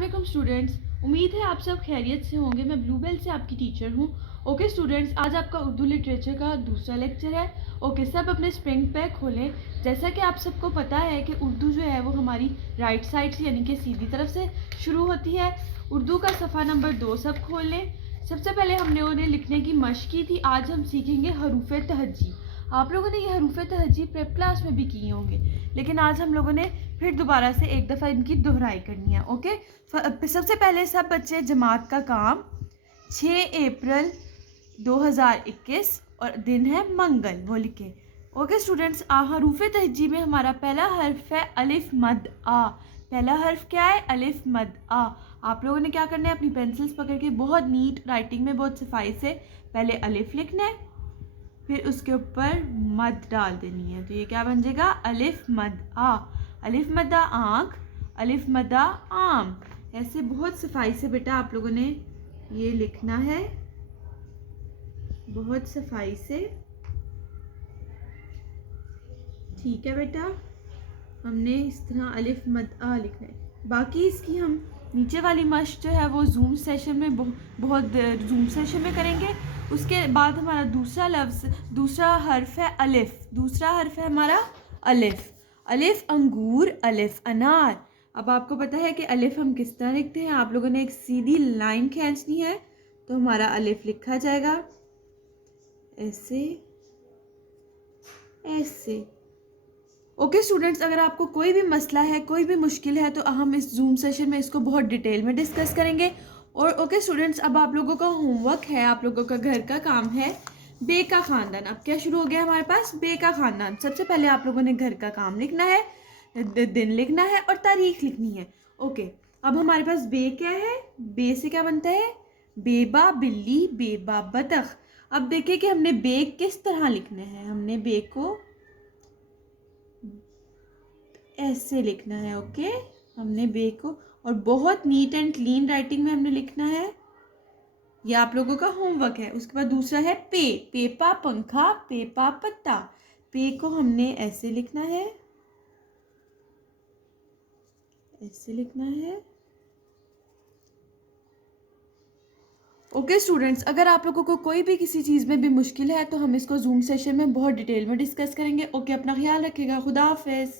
वालेकुम स्टूडेंट्स, उम्मीद है आप सब खैरियत से होंगे। मैं ब्लूबेल से आपकी टीचर हूँ। ओके स्टूडेंट्स, आज आपका उर्दू लिटरेचर का दूसरा लेक्चर है। ओके, सब अपने स्प्रिंग पैक खोलें। जैसा कि आप सबको पता है कि उर्दू जो है वो हमारी राइट साइड से यानी कि सीधी तरफ से शुरू होती है। उर्दू का सफ़ा नंबर 2 सब खोल लें। सबसे पहले हमने उन्हें लिखने की मशक की थी। आज हम सीखेंगे हरूफ तहज्जी। आप लोगों ने ये हरूफ तहज्जी प्रेप क्लास में भी किए होंगे, लेकिन आज हम लोगों ने फिर दोबारा से एक दफ़ा इनकी दोहराई करनी है। ओके, सबसे पहले सब बच्चे जमात का काम 6 अप्रैल 2021 और दिन है मंगल, वो लिखे। ओके स्टूडेंट्स, हरूफ तहज्जी में हमारा पहला हर्फ है अलिफ मद आ। पहला हर्फ क्या है? अलिफ मद आ। आप लोगों ने क्या करना है? अपनी पेंसिल्स पकड़ के बहुत नीट राइटिंग में बहुत सफाई से पहले अलिफ लिखना है, फिर उसके ऊपर मद डाल देनी है। तो ये क्या बन जाएगा? अलिफ मद आ। अलिफ मदा आँख, अलिफ मदा आम। ऐसे बहुत सफाई से बेटा आप लोगों ने ये लिखना है, बहुत सफाई से। ठीक है बेटा, हमने इस तरह अलिफ मद आ लिखना है। बाकी इसकी हम नीचे वाली मश्क जो है वो जूम सेशन में बहुत जूम सेशन में करेंगे। उसके बाद हमारा दूसरा हर्फ है अलिफ। दूसरा हर्फ है हमारा अलिफ। अलिफ अंगूर, अलिफ अनार। अब आपको पता है कि अलिफ हम किस तरह लिखते हैं। आप लोगों ने एक सीधी लाइन खींचनी है, तो हमारा अलिफ लिखा जाएगा ऐसे ऐसे। ओके स्टूडेंट्स, अगर आपको कोई भी मसला है, कोई भी मुश्किल है, तो हम इस जूम सेशन में इसको बहुत डिटेल में डिस्कस करेंगे। और ओके स्टूडेंट्स, अब आप लोगों का होमवर्क है, आप लोगों का घर का काम है बे का ख़ानदान। अब क्या शुरू हो गया हमारे पास? बे का ख़ानदान। सबसे पहले आप लोगों ने घर का काम लिखना है, दिन लिखना है और तारीख लिखनी है। ओके, अब हमारे पास बे क्या है? बे से क्या बनता है? बेबा बिल्ली, बेबा बतख। अब देखिए कि हमने बे किस तरह लिखना है। हमने बे को ऐसे लिखना है। ओके, हमने बे को और बहुत नीट एंड क्लीन राइटिंग में हमने लिखना है। ये आप लोगों का होमवर्क है। उसके बाद दूसरा है पे। पेपा पंखा, पेपा पत्ता। पे को हमने ऐसे लिखना है, ऐसे लिखना है। ओके स्टूडेंट्स, अगर आप लोगों को कोई भी किसी चीज़ में भी मुश्किल है तो हम इसको जूम सेशन में बहुत डिटेल में डिस्कस करेंगे। ओके, अपना ख्याल रखिएगा। खुदा हाफिज़।